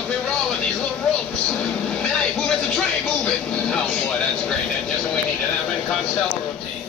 something wrong with these little ropes. Man, I ain't moving. It's a train moving. Oh, boy, that's great. That's just what we need. An Abbott and Costello routine.